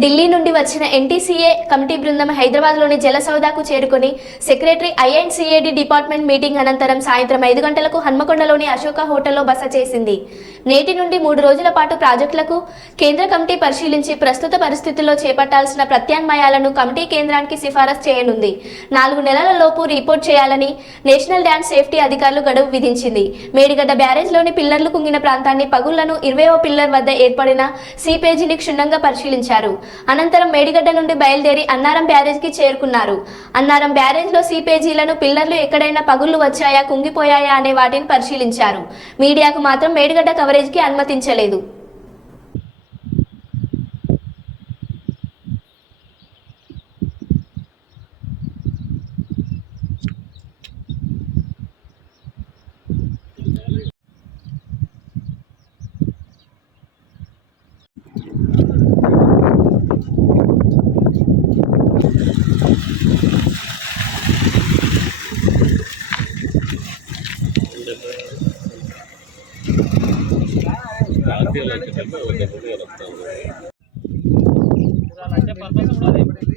ఢిల్లీ నుండి వచ్చిన NTCA committee బృందం హైదరాబాద్లోని జలసౌదాకు చేరుకుని సెక్రటరీ ఐఎన్సీఏడీ డిపార్ట్మెంట్ మీటింగ్ అనంతరం సాయంత్రం 5 గంటలకు హన్మకొండలోని అశోక హోటల్లో బస చేసింది. నేటి నుండి 3 రోజుల పాటు ప్రాజెక్టులకు కేంద్ర కమిటీ పరిశీలించి ప్రస్తుత పరిస్థితుల్లో చేపట్టాల్సిన ప్రత్యామ్నాయాలను కమిటీ కేంద్రానికి సిఫారసు చేయనుంది. 4 నెలల లోపు రిపోర్ట్ చేయాలని నేషనల్ డ్యామ్ సేఫ్టీ అధికారులు గడువు విధించింది. మేడిగడ్డ బ్యారేజ్లోని పిల్లర్లు కుంగిన ప్రాంతాన్ని పగుళ్లను 20వ పిల్లర్ వద్ద ఏర్పడిన సీపేజీని క్షుణ్ణంగా పరిశీలించారు. అనంతరం మేడిగడ్డ నుండి బయలుదేరి అన్నారం బ్యారేజ్కి చేరుకున్నారు. అన్నారం బ్యారేజ్లో సీపేజీలను పిల్లర్లు ఎక్కడైనా పగుళ్లు వచ్చాయా, కుంగిపోయాయా అనే వాటిని పరిశీలించారు. మీడియాకు మాత్రం మేడిగడ్డ కవరేజ్కి అనుమతించలేదు. పర్పస్